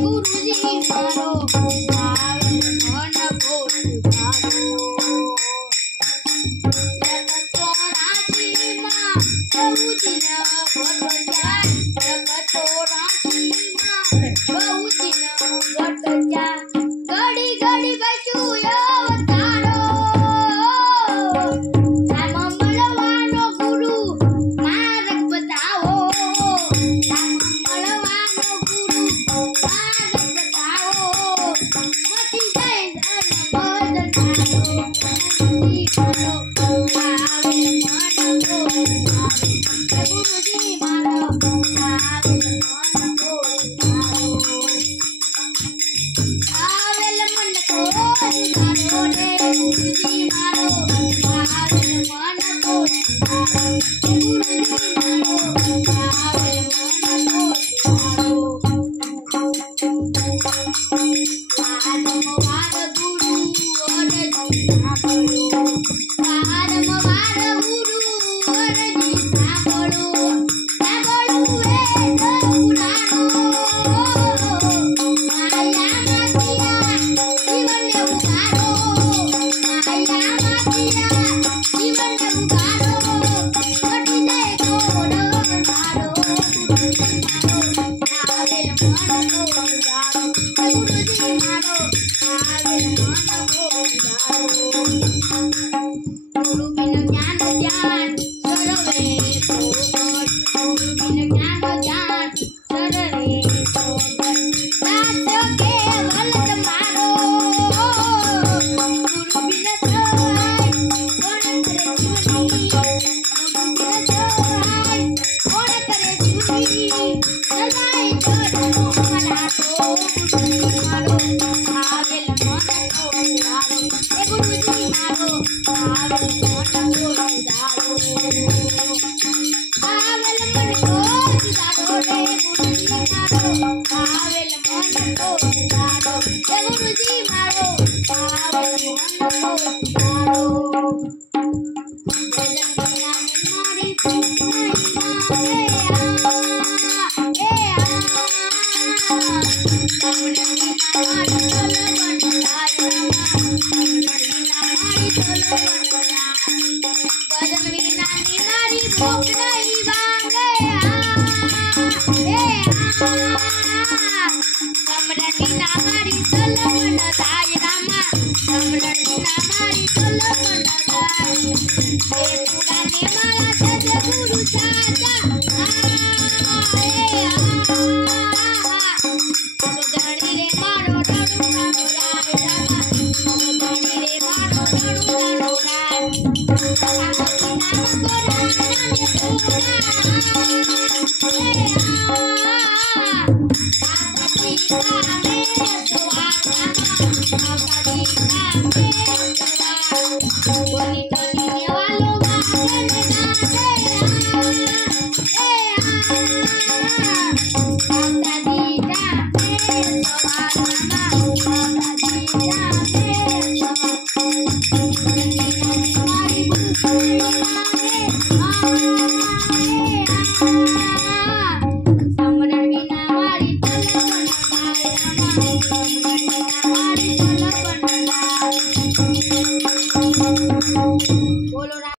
गुरुजी मारो आवेल मन को सुधारो जगतो राशि मां बहु दिन घट जाए जगतो राशि मां बहु दिन घट जाए घड़ी घड़ी बचू अवतारो राम મળવાનો ગુરુ માર્ગ બતાવો રામ મળવાનો ગુરુ માર્ગ બતાવો મટી જાય ધન બદનામો ગુરુજી મારો આવેલ મન को गुरुजी मारो आवेल मन को आवेल मन को सुधारो रे गुरुजी मारो आवेल मन को गुरुजी मारो आवेल मन को वारंवार गुरु अरजी सांभळो वारंवार गुरु अरजी सांभळो सांभळવું એ તો પુરાણો માયામાંથી જીવનને ઉગારો માયામાંથી જીવનને ઉગારો મટી જાય ઘોર મારો ગુરુજી મારો આવેલ મન કો ઉગારો ગુરુજી મારો આવેલ મન કો ઉગારો गुरु बिन ज्ञान ज्ञान सर्वे पोपट गुरु बिन ज्ञान ज्ञान सर्वे पोपट दास्य केवल तुम्हारो गुरु बिन सहाय कौन करे चुनी गुरु बिन सहाय कौन करे चुनी सदाई चरणों मना तो गुरुजी मारो आवेल मन को उधारो हे गुरुजी मारो आवेल मन को उधारो आवेल मन को उधारो रे गुरुजी मारो आवेल मन को उधारो हे गुरुजी मारो आवेल मन को उधारो जगन्नाथ मारी नहीं मारे તમને વિના મારી તલવન ભજન વિના નિનારી ભૂખ નહીં વાગે કમળ વિના મારી તલવન થાય રામા કમળ વિના મારી તલવન થાય એ પુરાને મારા સજ ગુરુ ચાચા સોધણી રે મારો રણુ રાણો રાય રામા સોધણી રે મારો રણુ રાણો રાય સાગતી નામ કોરાના ને પૂરા સાગતી કામે સવાર સાગતી કામે સવાર બોલી ટોલી ને વાલો ગાને ગાને Bye.